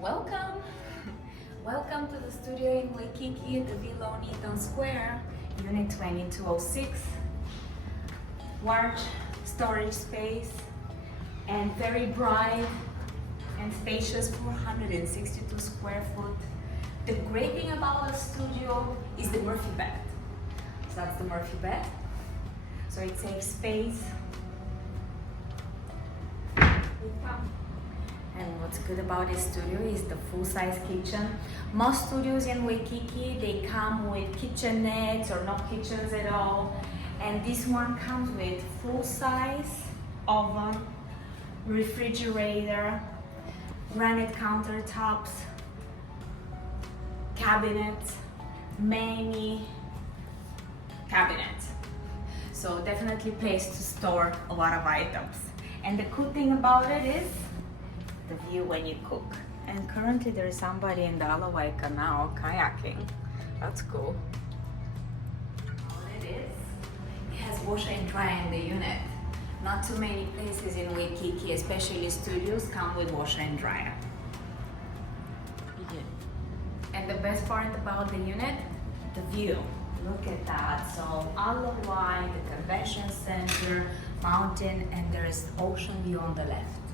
Welcome! Welcome to the studio in Waikiki, the villa on Eaton Square, Unit 2206. Large storage space and very bright and spacious 462 square foot. The great thing about the studio is the Murphy bed. So that's the Murphy bed. So it saves space. And what's good about this studio is the full-size kitchen. Most studios in Waikiki, they come with kitchenettes or no kitchens at all. And this one comes with full-size oven, refrigerator, granite countertops, cabinets, many cabinets. So definitely place to store a lot of items. And the cool thing about it is the view when you cook. And currently there is somebody in the Ala Moana Mall kayaking. That's cool. What it is, it has washer and dryer in the unit. Not too many places in Waikiki, especially studios, come with washer and dryer. Yeah. And the best part about the unit, the view. Look at that. So Ala Moana, the convention center, mountain, and there is ocean view on the left.